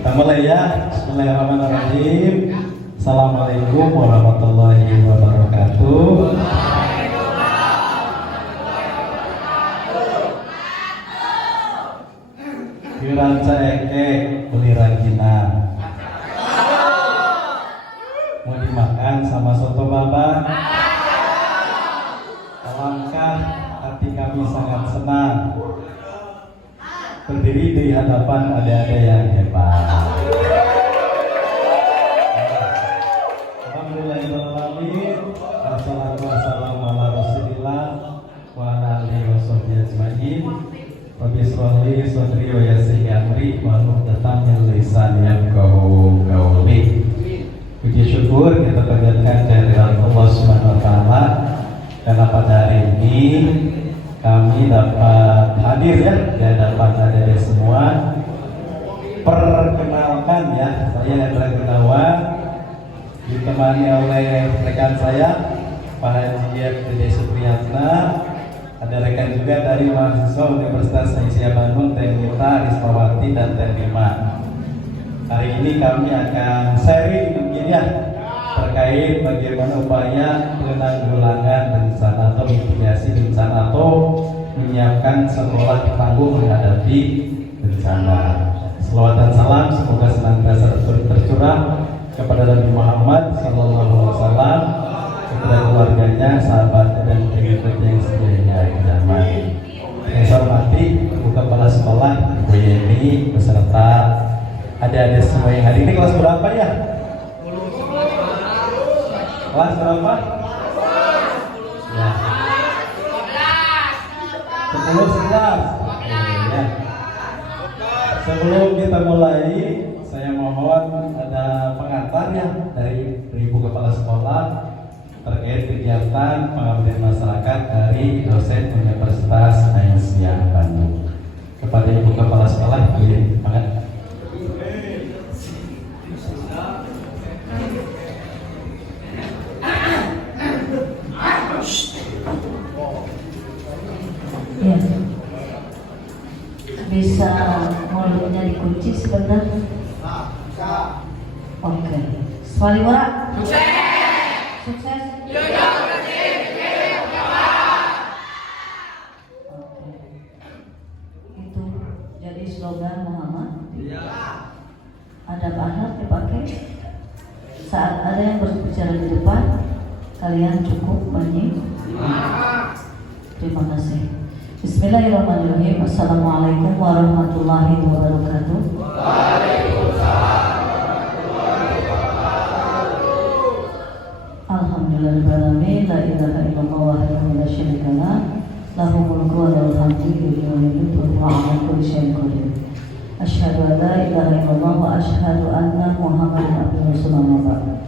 Kita mulai ya. Bismillahirrahmanirrahim. Assalamualaikum warahmatullahi wabarakatuh. Kiranca eke beli ranginan. Mau dimakan sama soto baba. Alangkah hati kami sangat senang berdiri di hadapan adik-adik yang hebat. Alhamdulillahirrahmanirrahim. Wassalatu wassalamu ala rasulillah wa ala alihi wa sahbihi ajma'in. Rabbi shrah li sadri wa yassir li amri wahlul 'uqdatam min lisani yafqahu qawli. Puji syukur kita panjatkan kehadirat Allah Subhanahu wa taala karena pada hari ini kami dapat hadir ya di hadapan adik-adik semua. Perkenalkan ya, saya Hendra Gunawan ditemani oleh rekan saya Pak Haji Dede Supriyatna. Ada rekan juga dari mahasiswa Universitas Sainsia Bandung, Teh Nita Rismawati dan Teh Nima. Hari ini kami akan sharing mungkin ya terkait bagaimana upaya penanggulangan bencana atau mitigasi bencana atau menyiapkan sekolah tangguh menghadapi bencana. Selawat dan salam semoga senantiasa tercurah kepada Nabi Muhammad SAW, kepada keluarganya, sahabatnya dan pengikutnya yang sedianya zaman. Saya hormati Ibu Kepala Sekolah Ibu Yeni beserta adik-adik semua yang hadir. Ini kelas berapa ya? Kelas berapa? Ya. 10, 11. Ya. Sebelum kita mulai, saya mohon ada pengantar ya dari Ibu Kepala Sekolah terkait kegiatan pengabdian masyarakat dari dosen Universitas Sainsia Bandung. Kepada Ibu Kepala Sekolah, Ibu Semangat. Ya. Bisa mulutnya dikunci sebentar? Oke. Swali ora? Sukses. Oke. Itu jadi slogan Muhammad. Ada banyak dipakai. Saat ada yang berbicara di depan, kalian cukup banyak. Terima kasih. Bismillahirrahmanirrahim. Assalamualaikum warahmatullahi wabarakatuh. Alhamdulillahirrahmanirrahim. La ilaha illallah wahdahu la syarika lah. Lahu mulku wa lahul hamdu yuhyi wa yumiitu wa huwa 'ala kulli syai'in qadir. Asyhadu an la ilaha illallah wa asyhadu anna Muhammadan abduhu wa rasuluh.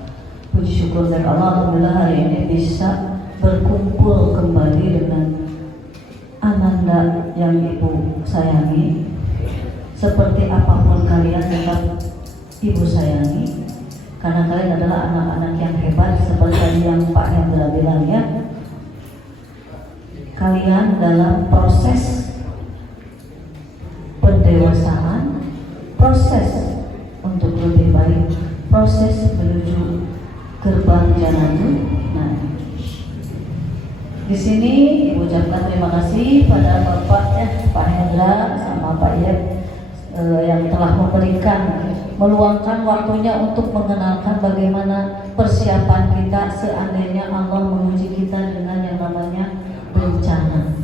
Puji syukur kepada Allah, alhamdulillah hari ini bisa berkumpul kembali dengan Ananda yang Ibu sayangi. Seperti apapun kalian tetap Ibu sayangi, karena kalian adalah anak-anak yang hebat. Seperti yang Pak Hendra bilang ya, kalian dalam proses pendewasaan, proses untuk lebih baik, proses menuju gerbang jannah. Nah, di sini Ibu ucapkan terima kasih pada Bapak Pak Hendra sama Pak Yep yang telah meluangkan waktunya untuk mengenalkan bagaimana persiapan kita seandainya Allah menguji kita dengan yang namanya bencana.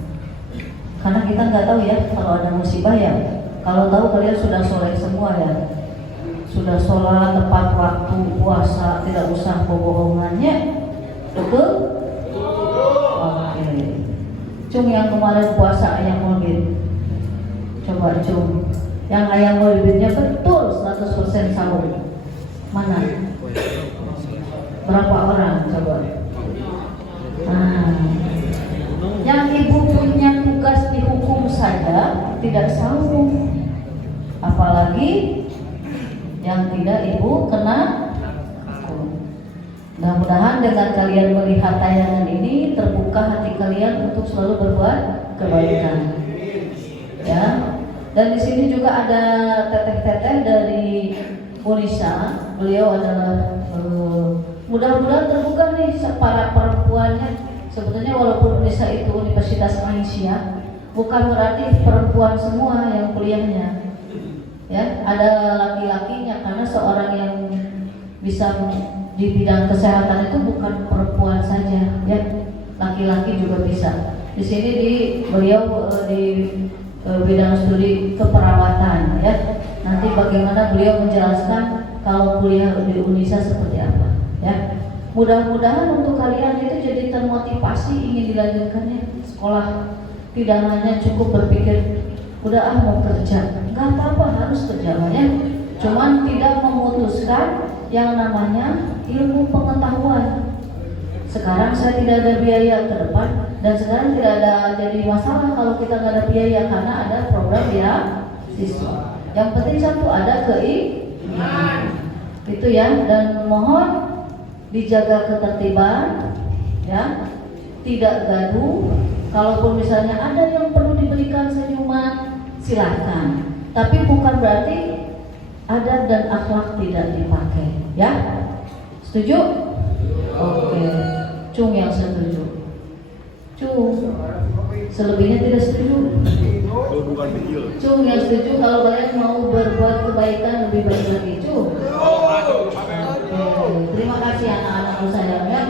Karena kita nggak tahu ya kalau ada musibah ya. Kalau tahu kalian sudah sore semua ya, sudah sholat tepat waktu, puasa, tidak usah bohongannya, betul? Oke. Cung yang kemarin puasa ayam mobil, coba cung. Yang ayam mobilnya betul 100% sahur. Mana? Berapa orang coba? Nah, yang Ibu punya tugas dihukum saja tidak sahur, apalagi yang tidak Ibu kena hukum. Mudah-mudahan dengan kalian melihat tayangan ini terbuka hati kalian untuk selalu berbuat kebaikan. Ya. Dan di sini juga ada teteh-teteh dari Unisa, beliau adalah mudah-mudahan terbuka nih para perempuannya. Sebetulnya walaupun Unisa itu Universitas Malaysia, bukan berarti perempuan semua yang kuliahnya. Ya, ada laki-lakinya karena seorang yang bisa di bidang kesehatan itu bukan perempuan saja, ya, laki-laki juga bisa. Di sini beliau di bidang studi keperawatan, ya. Nanti bagaimana beliau menjelaskan kalau kuliah di Unisa seperti apa, ya. Mudah-mudahan untuk kalian itu jadi termotivasi ingin dilanjutkannya sekolah. Tidak hanya cukup berpikir udah mau kerja, nggak apa-apa harus kerja, ya. Cuman tidak memutuskan yang namanya ilmu pengetahuan. Sekarang saya tidak ada biaya ke depan, dan sekarang tidak ada jadi masalah kalau kita nggak ada biaya karena ada program ya siswa. Yang penting satu ada keinginan, itu ya. Dan mohon dijaga ketertiban, ya, tidak gaduh. Kalaupun misalnya ada yang perlu diberikan senyuman, silakan. Tapi bukan berarti adab dan akhlak tidak dipakai, ya. Setuju? Oke. Cung yang setuju. Cung. Selebihnya tidak setuju. Cung yang setuju kalau kalian mau berbuat kebaikan lebih baik lagi. Cung. Oke. Terima kasih anak-anakku sayangnya.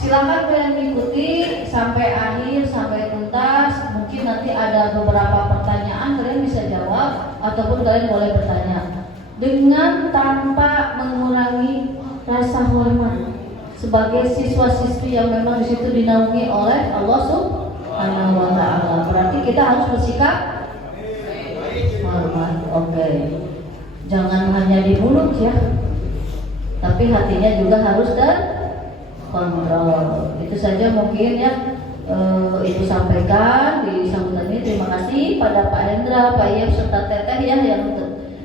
Silakan kalian mengikuti sampai akhir, sampai tuntas. Mungkin nanti ada beberapa pertanyaan kalian bisa jawab ataupun kalian boleh bertanya dengan tanpa mengurangi rasa hormat sebagai siswa-siswi yang memang di situ dinaungi oleh Allah Subhanahu wa Ta'ala. Berarti kita harus bersikap hormat. Oke. Jangan hanya di mulut, ya, tapi hatinya juga harus kontrol. Itu saja mungkin, ya, Ibu sampaikan di sambutan ini. Terima kasih pada Pak Hendra, Pak Yep, serta Teteh, ya, yang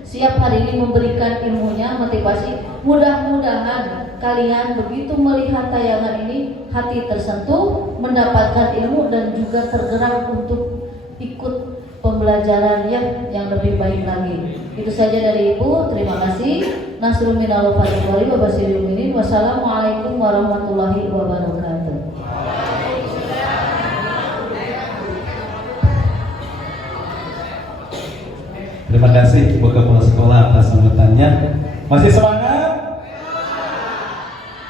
siap hari ini memberikan ilmunya, motivasi. Mudah-mudahan kalian begitu melihat tayangan ini hati tersentuh, mendapatkan ilmu dan juga tergerak untuk ikut pembelajaran yang lebih baik lagi. Itu saja dari Ibu. Terima kasih. Nasrul minallah wal wabarakatuh. Wassalamualaikum warahmatullahi wabarakatuh. Terima kasih Ibu Kepala Sekolah atas sambutannya. Masih semangat?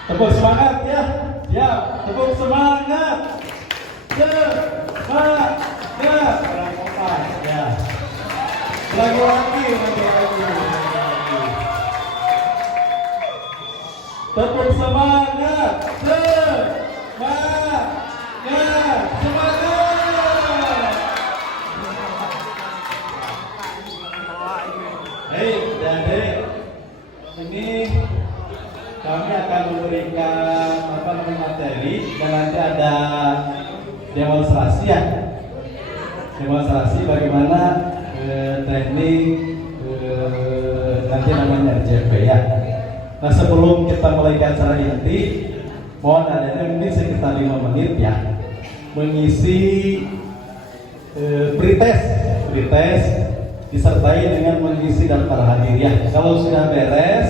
Tepuk semangat, ya. Ya, tepuk semangat. Semangat. Ya. Lagi. Tepuk semangat. Semangat. Baik, jadi ini kami akan memberikan materi dan nanti ada demonstrasi, ya. Demonstrasi bagaimana teknik nanti namanya RJP, ya. Nah, sebelum kita mulai acara inti, mohon adanya mungkin sekitar 5 menit, ya, mengisi pretest disertai dengan mengisi daftar hadir, ya. Kalau sudah beres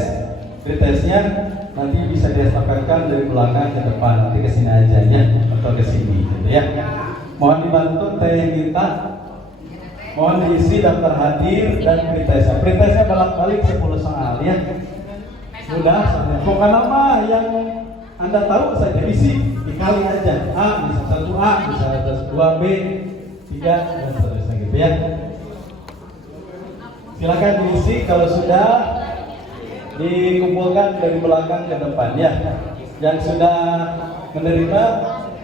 pretestnya nanti bisa disampaikan dari belakang ke depan, nanti ke sini aja, ya, atau ke sini, gitu, ya. Mohon dibantu Teh kita. Mohon diisi daftar hadir dan pretestnya. Pretestnya bolak-balik 10 soal, ya. Mudah saja. Pokoknya mah yang Anda tahu saja isi, dikali aja. A bisa 1A, bisa 2B, 3 dan seterusnya, gitu, ya. Silakan diisi. Kalau sudah dikumpulkan dari belakang ke depan, ya. Yang sudah menerima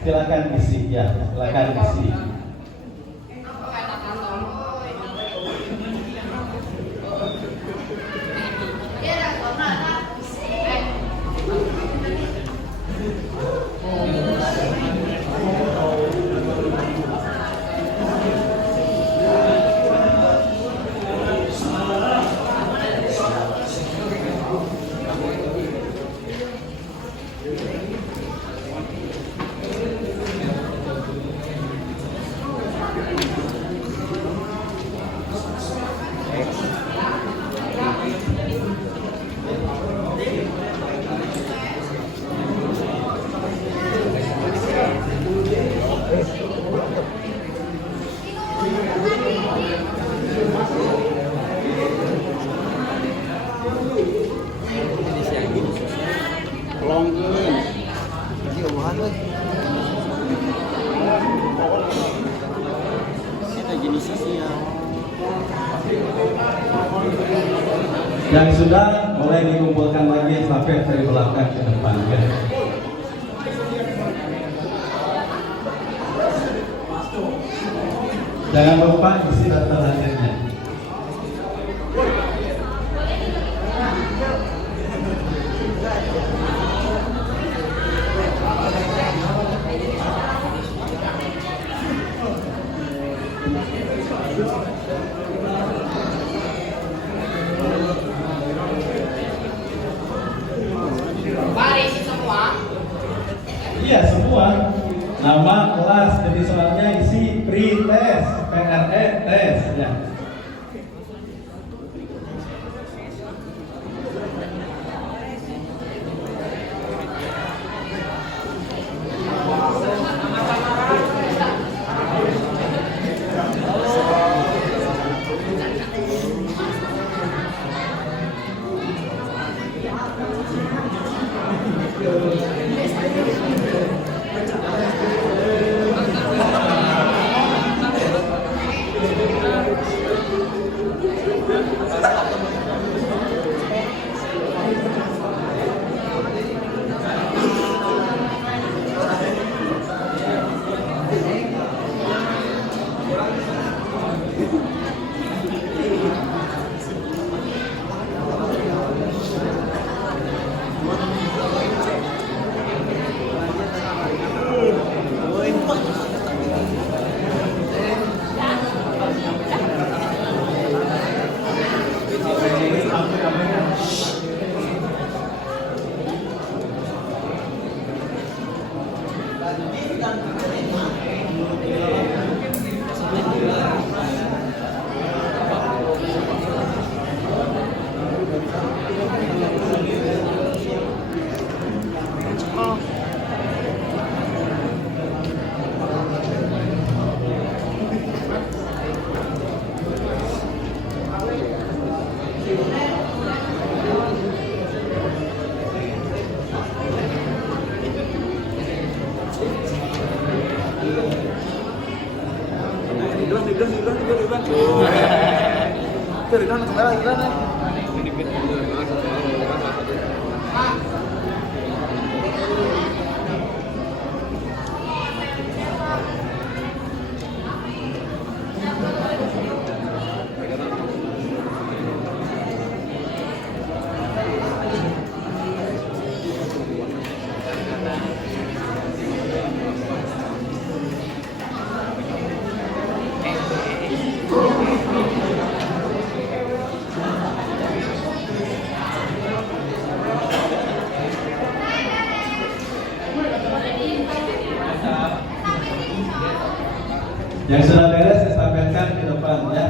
silakan isi, ya. Silakan isi. Yang sudah mulai dikumpulkan lagi estafet dari belakang ke depan ya. Jangan lupa isi daftar hadirnya. Iya semua. Nama, kelas, jadi soalnya isi pre-tes, PRE, tes ya. Yang sudah beres estafetkan ke depan ya.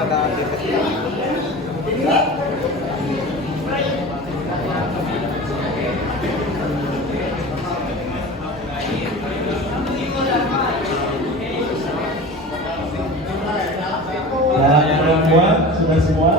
Yang perempuan sudah semua?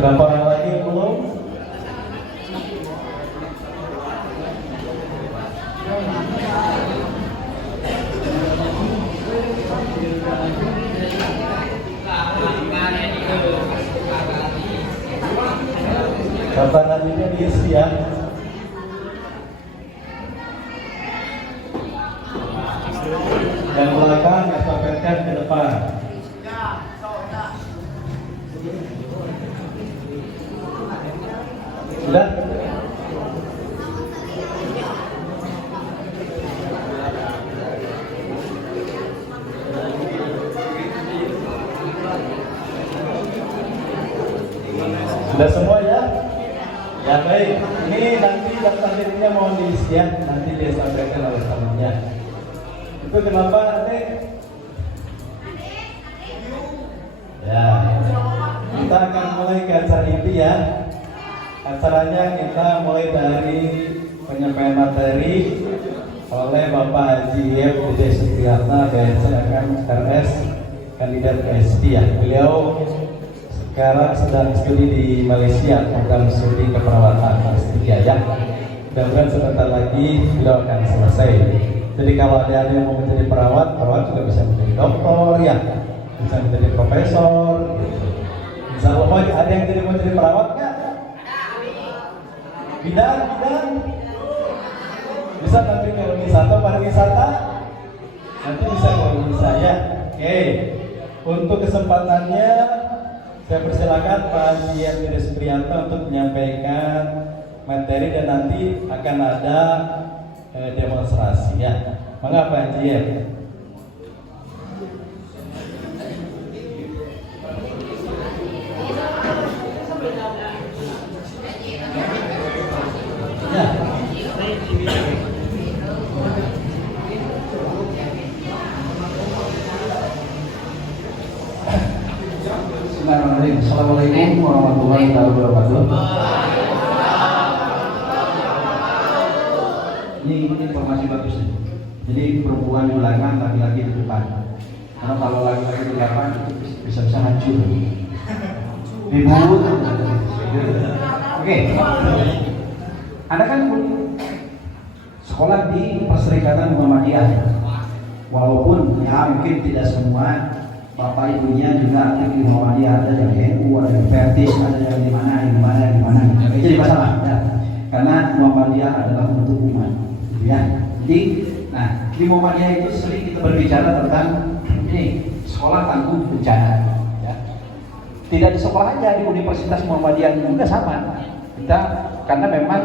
Berapa orang lagi yang belum? Bapak nantinya diisi ya. Yang belakang estafetkan ke depan. Sudah? Sudah semua ya? Ya baik, ini nanti daftar dirinya mohon diisi ya, nanti dia sampaikan oleh temannya. Itu kenapa nanti? Ya, kita akan mulai ke acara inti ya. Acaranya kita mulai dari penyampaian materi oleh Bapak Haji Yep Dede Supriyatna BSN RS kandidat PhD ya. Beliau sekarang sedang studi di Malaysia, program studi keperawatan S3 ya. Mudah-mudahan sebentar lagi beliau akan selesai. Jadi kalau ada yang mau menjadi perawat juga bisa menjadi dokter ya, bisa menjadi profesor. Insya Allah ada yang mau jadi perawat nggak? Bidang bisa nanti ke wisata, pariwisata nanti bisa ke Indonesia ya. Oke, untuk kesempatannya saya persilakan Pak Haji Dede Supriyatna untuk menyampaikan materi dan nanti akan ada demonstrasi ya. Mangga Pak Haji. Assalamualaikum warahmatullahi wabarakatuh. Ini informasi bagus nih. Jadi perempuan di belakang, laki-laki di depan. Karena kalau laki-laki di depan itu bisa hancur. Ribut. Oke. Anda kan sekolah di Perserikatan Muhammadiyah. Walaupun ya mungkin tidak semua bapak ibunya juga aktif di Muhammadiyah, ada yang NU, ada yang Vertis, ada yang di mana. Jadi masalah ya. Karena Muhammadiyah adalah untuk umat, gitu ya. Jadi, nah di Muhammadiyah itu sering kita berbicara tentang ini sekolah tangguh bencana. Ya. Tidak di sekolah aja, di Universitas Muhammadiyah juga sama. Kita karena memang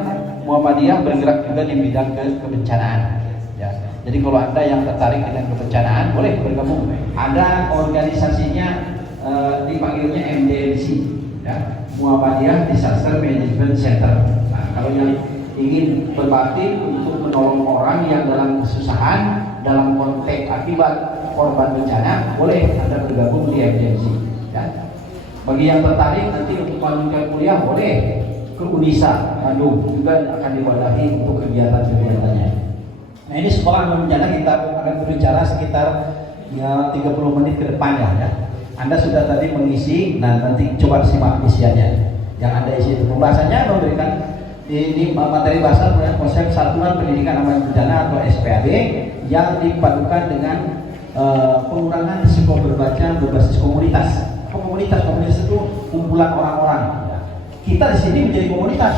Muhammadiyah bergerak juga di bidang kebencanaan. Ya. Jadi kalau Anda yang tertarik dengan kebencanaan boleh bergabung. Ada organisasinya dipanggilnya MDMC, ya, Muhammadiyah Disaster Management Center. Nah, kalau yang ingin berbakti untuk menolong orang yang dalam kesusahan, dalam konteks akibat korban bencana, boleh Anda bergabung di MDMC. Ya. Bagi yang tertarik nanti untuk melanjutkan kuliah boleh ke Unisa Bandung, juga akan diwadahi untuk kegiatan-kegiatannya. Nah ini sekolah bencana kita akan berbicara sekitar ya 30 menit ke depan ya. Anda sudah tadi mengisi, nah nanti coba simak isiannya. Yang Anda isi itu pembahasannya memberikan ini materi bahasa konsep satuan pendidikan aman bencana atau SPAB yang dipadukan dengan pengurangan risiko berbaca berbasis komunitas. Komunitas itu kumpulan orang-orang. Kita di sini menjadi komunitas.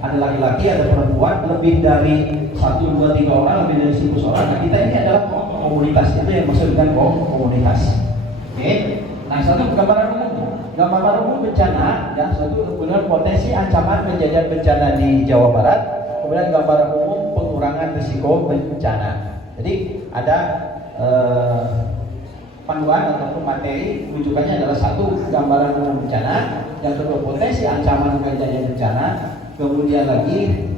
Ada laki-laki, ada perempuan, lebih dari 1, 2, 3 orang, lebih dari 100 orang. Nah, kita ini adalah komunitas. Itu yang maksud dengan komunitas. Oke. Nah, satu gambaran umum. Gambaran umum bencana, ya, satu kemudian potensi ancaman kejadian bencana di Jawa Barat, kemudian gambaran umum pengurangan risiko bencana. Jadi ada panduan ataupun materi rujukannya adalah satu gambaran umum bencana, yang kedua potensi ancaman kejadian bencana, kemudian lagi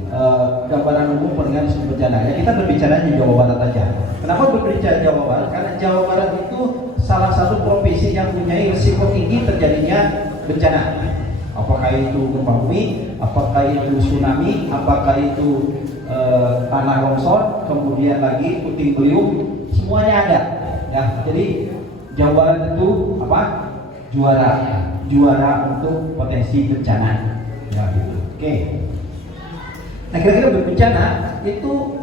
gambaran umum penanganan risiko bencana. Ya, kita berbicara di Jawa Barat aja. Kenapa berbicara Jawa Barat? Karena Jawa Barat itu salah satu provinsi yang mempunyai risiko tinggi terjadinya bencana. Apakah itu gempa bumi, apakah itu tsunami, apakah itu tanah longsor, kemudian lagi puting beliung, semuanya ada. Ya, jadi Jawa Barat itu apa? Juara untuk potensi bencana. Ya, gitu. Oke. Nah, kira-kira bencana itu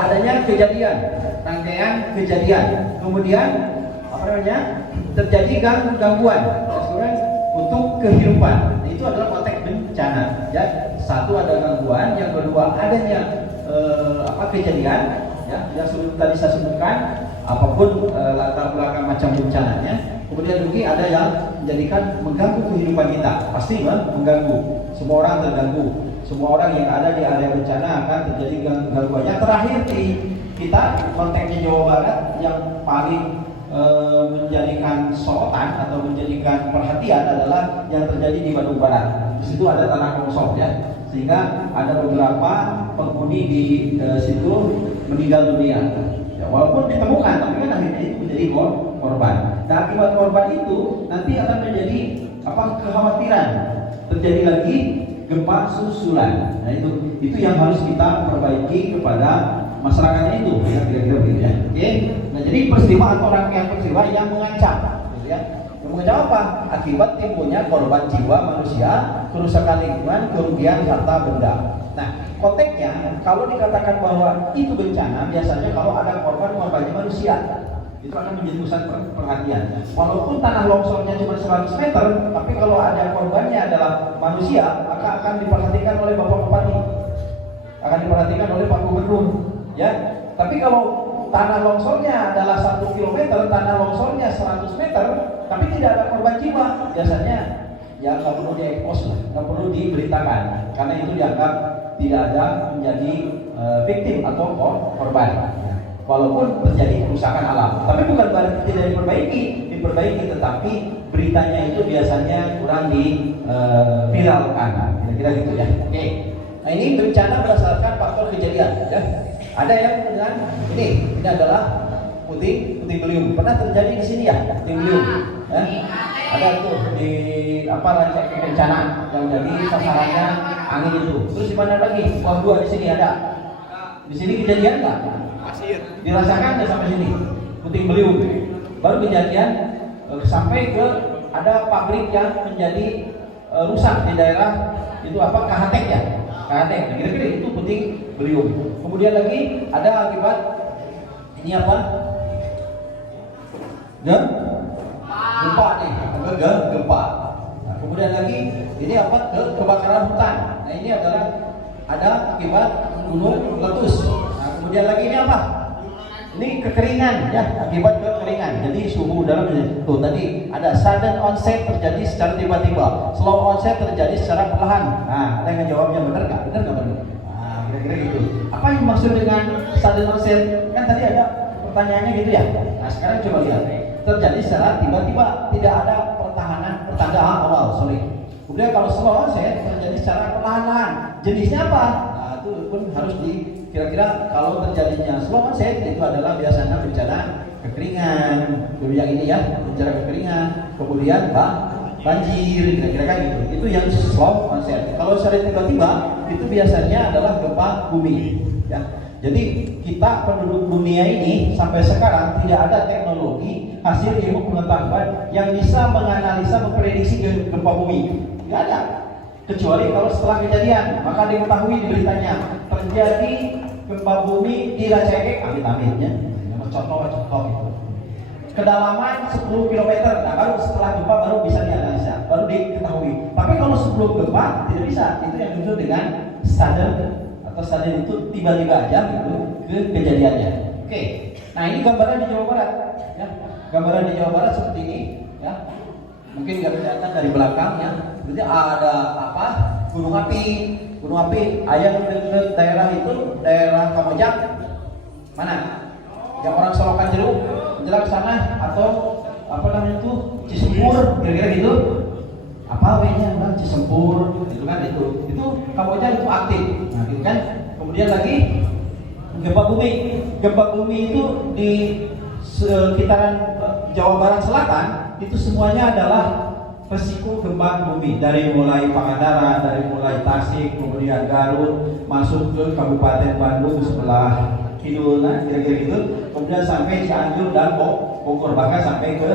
adanya kejadian, rangkaian kejadian, kemudian apa namanya, terjadi gangguan untuk kehidupan. Nah, itu adalah konteks bencana. Ya, satu ada gangguan, yang kedua adanya kejadian, ya, yang tadi saya sebutkan, apapun latar belakang macam bencananya. Kemudian juga ada yang menjadikan mengganggu kehidupan kita, pasti mengganggu. Semua orang terganggu. Semua orang yang ada di area bencana akan terjadi gangguannya. Terakhir di kita konteksnya Jawa Barat yang paling menjadikan sorotan atau menjadikan perhatian adalah yang terjadi di Bandung Barat. Di situ ada tanah longsor, ya, sehingga ada beberapa penghuni di situ meninggal dunia. Ya, walaupun ditemukan, tapi kan akhirnya itu menjadi korban. Nah, akibat korban itu nanti akan menjadi kekhawatiran terjadi lagi gempa susulan. Nah, itu yang harus kita perbaiki kepada masyarakatnya itu, ya, kira-kira begitu, ya. Oke. Nah, jadi peristiwa atau rangkaian peristiwa yang mengancam, gitu, ya. Yang mengancam apa? Akibat timbulnya korban jiwa manusia, kerusakan lingkungan, kerugian harta benda. Nah, konteksnya kalau dikatakan bahwa itu bencana, biasanya kalau ada korbannya manusia, itu akan menjadi pusat perhatian. Walaupun tanah longsornya cuma 100 meter, tapi kalau ada korbannya adalah manusia, maka akan diperhatikan oleh Bapak Bupati, akan diperhatikan oleh Pak Gubernur, ya. Tapi kalau tanah longsornya adalah 1 kilometer, tanah longsornya 100 meter, tapi tidak ada korban jiwa, biasanya ya nggak perlu diekspos, nggak perlu diberitakan, karena itu dianggap tidak ada menjadi victim atau korban. Walaupun terjadi kerusakan alam, tapi bukan berarti tidak diperbaiki, tetapi beritanya itu biasanya kurang diviralkan, kira-kira gitu, ya. Oke. Nah, ini bencana berdasarkan faktor kejadian, ya. Ada yang dengan ini adalah puting beliung. Pernah terjadi di sini, ya, puting beliung, ya. Ada tuh di rancak bencana yang jadi sasarannya angin itu. Terus di mana lagi? Dua di sini ada. Di sini kejadian nggak? Dirasakan nggak sampai sini? Puting beliung. Baru kejadian sampai ke ada pabrik yang menjadi rusak di daerah itu Kahatek, ya. Kahatek. Nah, kira-kira itu puting beliung. Kemudian lagi ada akibat ini gempa nih, gempa. Nah, kemudian lagi ini kebakaran hutan. Nah, ini adalah ada akibat gunung meletus. Nah, kemudian lagi ini ini kekeringan, ya, akibat kekeringan. Jadi suhu udara tuh tadi ada sudden onset terjadi secara tiba-tiba, slow onset terjadi secara perlahan. Nah, ada yang jawabnya benar nggak? Nah, kira-kira gitu. Apa yang maksud dengan sudden onset? Kan tadi ada pertanyaannya gitu, ya. Nah, sekarang coba lihat. Terjadi secara tiba-tiba, tidak ada pertanda awal, Kemudian kalau slow onset terjadi secara perlahan-lahan. Jenisnya apa? Nah, itu pun harus kira-kira kalau terjadinya slow onset itu adalah biasanya bencana kekeringan. Yang ini, ya, bencana kekeringan. Kemudian banjir, kira-kira kan gitu. Itu yang slow onset. Kalau secara tiba-tiba itu biasanya adalah gempa bumi, ya. Jadi kita penduduk dunia ini sampai sekarang tidak ada teknologi hasil ilmu pengetahuan yang bisa menganalisa, memprediksi gempa bumi. Tidak ada. Kecuali kalau setelah kejadian, maka diketahui di beritanya terjadi gempa bumi di Rancaikek, amit-amitnya, contoh itu. Kedalaman 10 km, nah baru setelah gempa baru bisa dianalisa, baru diketahui. Tapi kalau sebelum gempa tidak bisa. Itu yang disebut dengan sudden itu tiba-tiba aja gitu ke kejadiannya. Oke. Nah, ini gambaran di Jawa Barat, ya. gambaran di Jawa Barat seperti ini, ya. Mungkin nggak kelihatan dari belakang ya. Berarti ada apa? Gunung api. Gunung api. Ayah dekat daerah itu, daerah Kamojang. Mana? Yang orang Solokan Jeruk, menjelang ke sana atau apa namanya itu Cisempur, kira-kira gitu. Apa wehnya bilang Cisempur, gitu kan itu. Itu Kamojang itu aktif. Nah, gitu kan. Kemudian lagi gempa bumi. Gempa bumi itu di sekitaran Jawa Barat Selatan itu semuanya adalah resiko gempa bumi, dari mulai Pangandaran, dari mulai Tasik, kemudian Garut, masuk ke Kabupaten Bandung sebelah kidul, nah kira-kira gitu, kemudian sampai Cianjur dan Bogor, bahkan sampai ke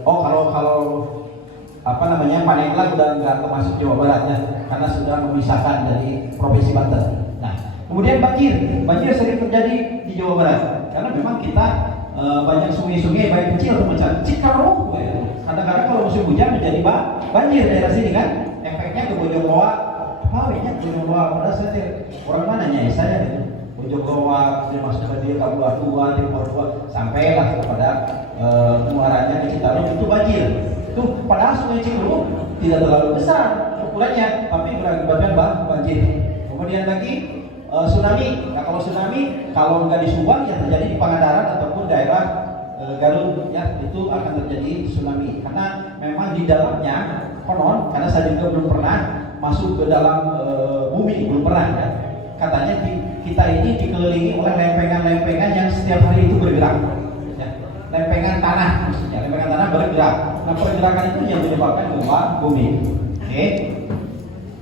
kalau apa namanya Paneglang udah nggak termasuk Jawa Barat ya, karena sudah memisahkan dari Provinsi Banten. Nah, kemudian banjir sering terjadi di Jawa Barat karena memang kita banyak sungai-sungai baik kecil atau besar. Cikarung, kadang-kadang kalau musim hujan menjadi banjir daerah sini kan. Efeknya ke Bojongloa, apa ya Bojongloa? Padahal saya orang mananya ya saya itu. Bojongloa, kemudian masuk ke dia Kabupaten Tua, Timur Tua, sampailah kepada muaranya di Citarum itu banjir. Itu padahal sungai Cikarung tidak terlalu besar ukurannya, tapi berakibatkan banjir. Kemudian lagi tsunami. Nah kalau tsunami, kalau nggak di Subang ya terjadi di Pangandaran ataupun daerah Garut ya, itu akan terjadi tsunami karena memang di dalamnya konon, karena saya juga belum pernah masuk ke dalam bumi, belum pernah ya. Katanya kita ini dikelilingi oleh lempengan-lempengan yang setiap hari itu bergerak ya. Lempengan tanah maksudnya, lempengan tanah bergerak. Nah pergerakan itu yang menyebabkan gempa bumi. Oke.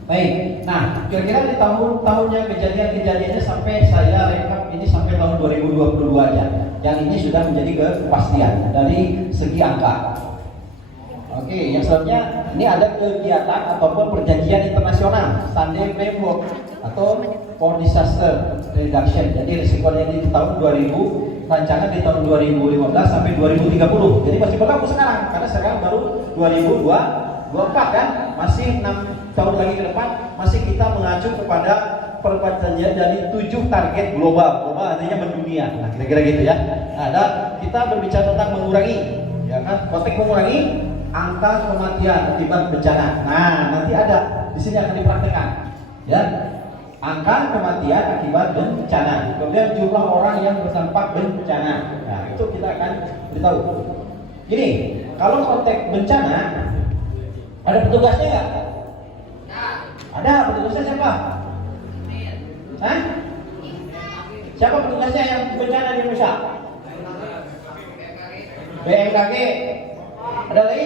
Baik, nah kira-kira di tahun-tahunnya kejadiannya sampai saya rekap ini sampai tahun 2022 aja. Yang ini sudah menjadi kepastian dari segi angka. Oke, yang selanjutnya ini ada kegiatan ataupun perjanjian internasional Sunday Framework atau for Disaster Reduction. Jadi risikonya di tahun 2000, rancangan di tahun 2015 sampai 2030. Jadi masih berlaku sekarang karena sekarang baru 2024 kan, masih 6 tahun lagi ke depan masih kita mengacu kepada perjanjian dari 7 target global artinya mendunia. Nah kira-kira gitu ya. Nah, kita berbicara tentang mengurangi, ya kan, konteks mengurangi angka kematian akibat bencana. Nah nanti ada di sini akan dipraktekkan, ya, angka kematian akibat bencana, kemudian jumlah orang yang terdampak bencana. Nah itu kita akan beritahu. Gini, kalau konteks bencana ada petugasnya nggak? Ada, petugasnya siapa? Hah? Siapa petugasnya yang bencana di Indonesia? BMKG. Ada lagi?